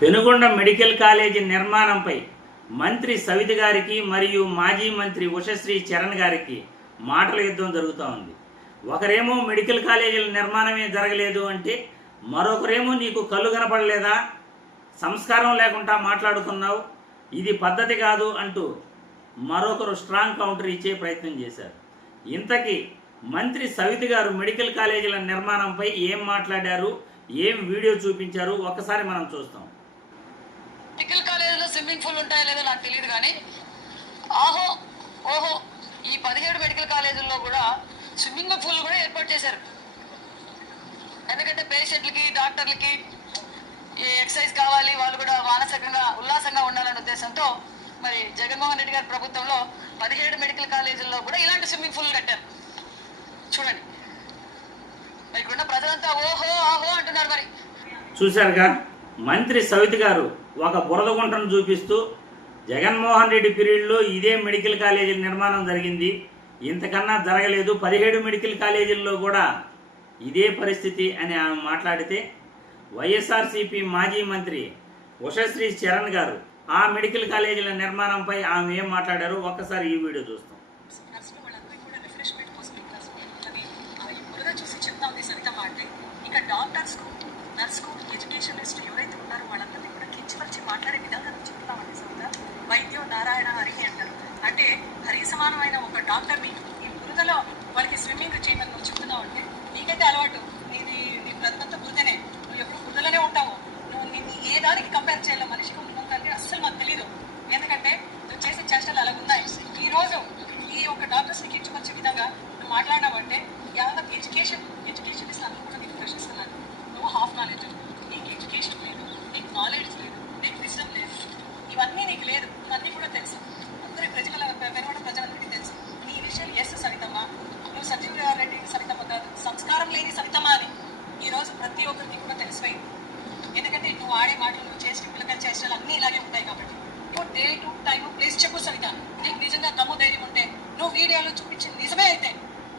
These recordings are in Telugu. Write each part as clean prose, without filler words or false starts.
పెనుగొండ మెడికల్ కాలేజీ నిర్మాణంపై మంత్రి సవిత గారికి మరియు మాజీ మంత్రి ఉషశ్రీ చరణ్ గారికి మాటల యుద్ధం జరుగుతూ ఉంది. ఒకరేమో మెడికల్ కాలేజీల నిర్మాణమే జరగలేదు అంటే, మరొకరేమో నీకు కళ్ళు కనపడలేదా, సంస్కారం లేకుండా మాట్లాడుతున్నావు, ఇది పద్ధతి కాదు అంటూ మరొకరు స్ట్రాంగ్ కౌంటర్ ఇచ్చే ప్రయత్నం చేశారు. ఇంతకీ మంత్రి సవిత గారు మెడికల్ కాలేజీల నిర్మాణంపై ఏం మాట్లాడారు, ఏం వీడియో చూపించారు ఒకసారి మనం చూస్తాం. మెడికల్ కాలేజీలో స్విమ్మింగ్ పూల్ ఉంటాయో లేదో నాకు తెలియదు, కానీ ఓహో ఈ 17 మెడికల్ కాలేజీల్లో కూడా స్విమ్మింగ్ పూల్ కూడా ఏర్పాటు చేశారు. ఎందుకంటే పేషెంట్లకి డాక్టర్లకి ఎక్సర్సైజ్ కావాలి, వాళ్ళు కూడా మానసికంగా ఉల్లాసంగా ఉండాలనే ఉద్దేశంతో మరి జగన్మోహన్ రెడ్డి గారి ప్రభుత్వంలో 17 మెడికల్ కాలేజీల్లో కూడా ఇలాంటి స్విమ్మింగ్ పూల్ కట్టారు. చూడండి, మరి ఇక్కడ ప్రజలంతా ఆహో అంటున్నారు. మరి చూశారుగా, మంత్రి సవిత గారు ఒక బురద గుంటను చూపిస్తూ జగన్మోహన్ రెడ్డి పీరియడ్లో ఇదే మెడికల్ కాలేజీల నిర్మాణం జరిగింది, ఇంతకన్నా జరగలేదు, 17 మెడికల్ కాలేజీల్లో కూడా ఇదే పరిస్థితి అని ఆమె మాట్లాడితే, వైఎస్ఆర్సీపీ మాజీ మంత్రి ఉషశ్రీ చరణ్ గారు ఆ మెడికల్ కాలేజీల నిర్మాణంపై ఆమె ఏం మాట్లాడారో ఒక్కసారి ఈ వీడియో చూస్తాం. మాట్లాడే విధంగా చెప్తామండి. సౌదా వైద్యం నారాయణ హరి అంటారు. అంటే హరి సమానమైన ఒక డాక్టర్ని ఈ బురదలో వాళ్ళకి స్విమ్మింగ్ చేయమని నువ్వు చెప్తున్నావు అంటే, నీకైతే అలవాటు, నీ బ్రతుకంతా బురదనే, నువ్వు ఎప్పుడు బురదలోనే ఉంటావు. నువ్వు నిన్ను ఏ దానికి కంపేర్ చేయాలో మనిషికి ఉంటుందంటే అస్సలు మాకు తెలీదు. ఎందుకంటే నువ్వు చేసే చేష్టలు అలాగున్నాయి. ఈ రోజు ఈ ఒక డాక్టర్స్ని కించకొచ్చే విధంగా నువ్వు మాట్లాడినావంటే, యావత్ ఎడ్యుకేషన్ ఇస్తే అందరూ కూడా నీకు ప్రశ్నిస్తున్నారు. నువ్వు హాఫ్ నాలెడ్జ్, నీకు ఎడ్యుకేషన్ లేదు, నీకు నాలెడ్జ్ లేదు, నీకు విజన్ లేదు, ఇవన్నీ నీకు లేదు. ఇవన్నీ కూడా తెలుసు, అందరి పెనుగొండ ప్రజలందరికీ తెలుసు. నీ విషయం ఎస్ సవితమ్మ, నువ్వు సచివ రెడ్డి సవితమ్మ కాదు, సంస్కారం లేని సవితమ్మ అని ఈరోజు ప్రతి ఒక్కరికి కూడా తెలిసిపోయింది. ఎందుకంటే నువ్వు ఆడే మాటలు, నువ్వు చేసిన పిల్లకాయలు చేష్టాలు అన్నీ ఇలాగే ఉంటాయి. కాబట్టి నువ్వు డేట్, టైం, ప్లేస్ చెప్పు సవిత. నీకు నిజంగా దమ్ము ధైర్యం ఉంటే నువ్వు వీడియోలో చూపించింది నిజమే అయితే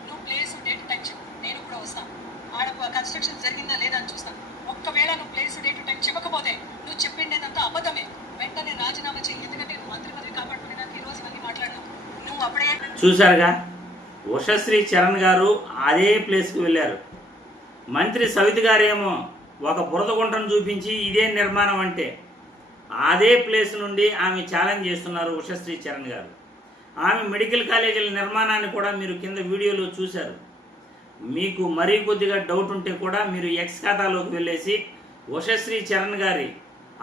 నువ్వు ప్లేస్, డేట్, టైం చెప్పు, నేను కూడా వస్తాను. ఆడ కన్స్ట్రక్షన్ జరిగిందా లేదా అని చూస్తాను. ఒక్కవేళ నువ్వు ప్లేస్, డేట్, టైం చెప్పకపోతే నువ్వు చెప్పిండేదంతా అబద్ధమే. వెంటనే రాజీనామా చేయి. ఎందుకంటే నువ్వు మంత్రి పదవి కాపాడుకునేదానికి ఈ రోజు ఇవన్నీ మాట్లాడినావు. నువ్వు అప్పుడే చూశారుగా, ఉషశ్రీ చరణ్ గారు అదే ప్లేస్కి వెళ్ళారు. మంత్రి సవిత గారేమో ఒక బురద గుంటను చూపించి ఇదే నిర్మాణం అంటే, అదే ప్లేస్ నుండి ఆమె ఛాలెంజ్ చేస్తున్నారు ఉషశ్రీ చరణ్ గారు. ఆమె మెడికల్ కాలేజీల నిర్మాణాన్ని కూడా మీరు కింద వీడియోలో చూశారు. మీకు మరీ కొద్దిగా డౌట్ ఉంటే కూడా మీరు ఎక్స్ ఖాతాలోకి వెళ్ళేసి ఉషశ్రీ చరణ్ గారి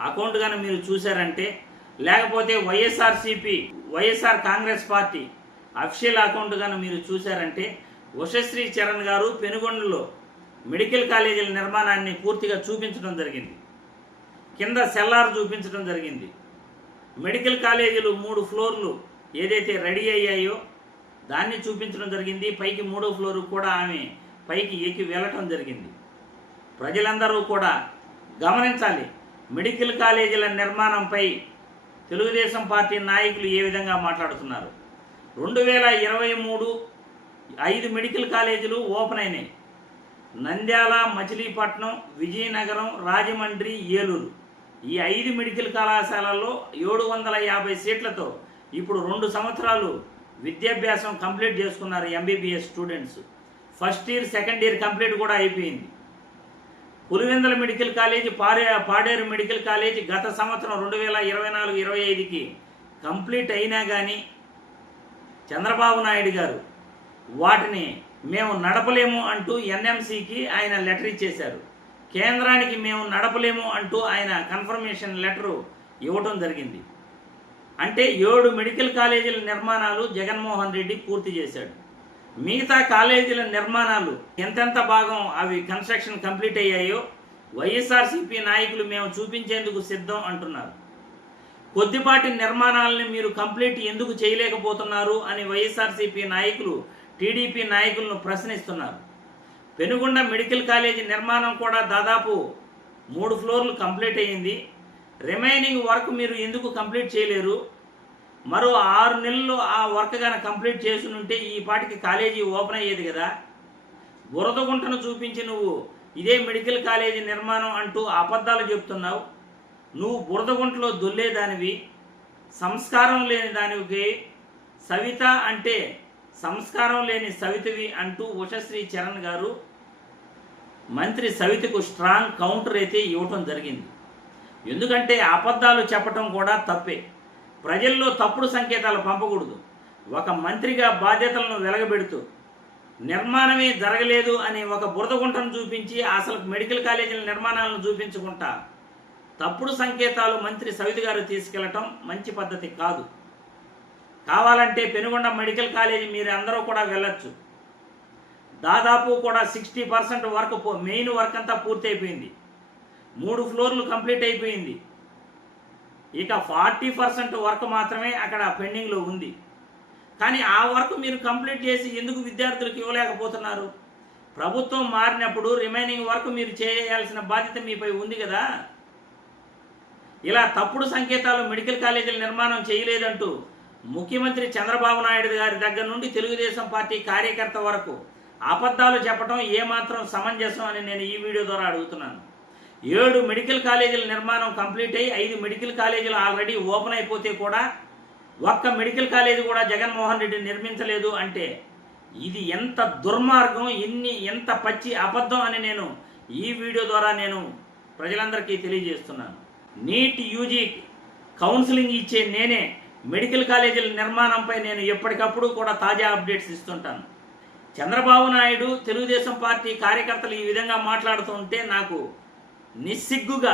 అకౌంట్ కానీ మీరు చూశారంటే, లేకపోతే YSR Congress party official account కానీ మీరు చూశారంటే, ఉషశ్రీ చరణ్ గారు పెనుగొండలో మెడికల్ కాలేజీల నిర్మాణాన్ని పూర్తిగా చూపించడం జరిగింది. కింద సెల్లార్ చూపించడం జరిగింది. మెడికల్ కాలేజీలు 3 ఫ్లోర్లు ఏదైతే రెడీ అయ్యాయో దాన్ని చూపించడం జరిగింది. పైకి 3వ ఫ్లోర్ కూడా ఆమె పైకి ఎక్కి వెళ్ళటం జరిగింది. ప్రజలందరూ కూడా గమనించాలి, మెడికల్ కాలేజీల నిర్మాణంపై తెలుగుదేశం పార్టీ నాయకులు ఏ విధంగా మాట్లాడుతున్నారు. 2023 5 మెడికల్ కాలేజీలు ఓపెన్ అయినాయి. నంద్యాల, మచిలీపట్నం, విజయనగరం, రాజమండ్రి, ఏలూరు ఈ 5 మెడికల్ కళాశాలల్లో 750 సీట్లతో ఇప్పుడు 2 సంవత్సరాలు విద్యాభ్యాసం కంప్లీట్ చేసుకున్నారు MBBS students. First year, second year complete కూడా అయిపోయింది. Pulivendula medical college, Paderu medical college గత సంవత్సరం 2024-25కి కంప్లీట్ అయినా కానీ చంద్రబాబు నాయుడు గారు వాటిని మేము నడపలేము అంటూ ఎన్ఎంసీకి ఆయన లెటర్ ఇచ్చేశారు. కేంద్రానికి మేము నడపలేము అంటూ ఆయన కన్ఫర్మేషన్ లెటరు ఇవ్వటం జరిగింది. అంటే 7 మెడికల్ కాలేజీల నిర్మాణాలు జగన్మోహన్ రెడ్డి పూర్తి చేశాడు. మిగతా కాలేజీల నిర్మాణాలు ఎంతెంత భాగం అవి కన్స్ట్రక్షన్ కంప్లీట్ అయ్యాయో వైఎస్ఆర్సీపీ నాయకులు మేము చూపించేందుకు సిద్ధం అంటున్నారు. కొద్దిపాటి నిర్మాణాలని మీరు కంప్లీట్ ఎందుకు చేయలేకపోతున్నారు అని వైఎస్ఆర్సీపీ నాయకులు టీడీపీ నాయకులను ప్రశ్నిస్తున్నారు. పెనుగొండ మెడికల్ కాలేజీ నిర్మాణం కూడా దాదాపు 3 ఫ్లోర్లు కంప్లీట్ అయ్యింది. రిమైనింగ్ వర్క్ మీరు ఎందుకు కంప్లీట్ చేయలేరు? మరో 6 నెలల్లో ఆ వర్క్ కానీ కంప్లీట్ చేసి ఉంటే ఈ పాటికి కాలేజీ ఓపెన్ అయ్యేది కదా. బురద గుంటను చూపించి నువ్వు ఇదే మెడికల్ కాలేజీ నిర్మాణం అంటూ అబద్ధాలు చెప్తున్నావు. నువ్వు బురదగుంటలో దొల్లేదానివి, సంస్కారం లేని దానివి, సవిత అంటే సంస్కారం లేని సవితవి అంటూ ఉషశ్రీ చరణ్ గారు మంత్రి సవితకు స్ట్రాంగ్ కౌంటర్ అయితే ఇవ్వటం జరిగింది. ఎందుకంటే అబద్ధాలు చెప్పటం కూడా తప్పే. ప్రజల్లో తప్పుడు సంకేతాలు పంపకూడదు. ఒక మంత్రిగా బాధ్యతలను వెలగబెడుతూ నిర్మాణమే జరగలేదు అని ఒక బురదగుంటను చూపించి అసలు మెడికల్ కాలేజీల నిర్మాణాలను చూపించుకుంటా తప్పుడు సంకేతాలు మంత్రి సవిత గారు తీసుకెళ్లటం మంచి పద్ధతి కాదు. కావాలంటే పెనుగొండ మెడికల్ కాలేజీ మీరు అందరూ కూడా వెళ్ళొచ్చు. దాదాపు కూడా 60% వర్క్ మెయిన్ వర్క్ అంతా పూర్తి అయిపోయింది. 3 ఫ్లోర్లు కంప్లీట్ అయిపోయింది. ఇక 40% వర్క్ మాత్రమే అక్కడ పెండింగ్లో ఉంది. కానీ ఆ వర్క్ మీరు కంప్లీట్ చేసి ఎందుకు విద్యార్థులకు ఇవ్వలేకపోతున్నారు? ప్రభుత్వం మారినప్పుడు రిమైనింగ్ వర్క్ మీరు చేయాల్సిన బాధ్యత మీపై ఉంది కదా. ఇలా తప్పుడు సంకేతాలు మెడికల్ కాలేజీల నిర్మాణం చేయలేదంటూ ముఖ్యమంత్రి చంద్రబాబు నాయుడు గారి దగ్గర నుండి తెలుగుదేశం పార్టీ కార్యకర్త వరకు అబద్ధాలు చెప్పడం ఏమాత్రం సమంజసం అని నేను ఈ వీడియో ద్వారా అడుగుతున్నాను. 7 మెడికల్ కాలేజీల నిర్మాణం కంప్లీట్ అయ్యి 5 మెడికల్ కాలేజీలు ఆల్రెడీ ఓపెన్ అయిపోతే కూడా ఒక్క మెడికల్ కాలేజీ కూడా జగన్మోహన్ రెడ్డి నిర్మించలేదు అంటే ఇది ఎంత దుర్మార్గం, ఎంత పచ్చి అబద్ధం అని నేను ఈ వీడియో ద్వారా నేను ప్రజలందరికీ తెలియజేస్తున్నాను. నీట్ యూజీ కౌన్సిలింగ్ ఇచ్చే నేనే మెడికల్ కాలేజీల నిర్మాణంపై నేను ఎప్పటికప్పుడు కూడా తాజా అప్డేట్స్ ఇస్తుంటాను. చంద్రబాబు నాయుడు తెలుగుదేశం పార్టీ కార్యకర్తలు ఈ విధంగా మాట్లాడుతుంటే నాకు నిస్సిగ్గుగా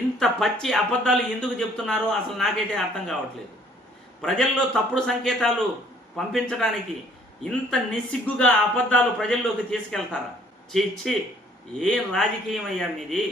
ఇంత పచ్చి అబద్ధాలు ఎందుకు చెప్తున్నారో అసలు నాకైతే అర్థం కావట్లేదు. ప్రజల్లో తప్పుడు సంకేతాలు పంపించడానికి ఇంత నిస్సిగ్గుగా అబద్ధాలు ప్రజల్లోకి తీసుకెళ్తారా? చిచ్చి, ఏం రాజకీయం అయ్యా మీది?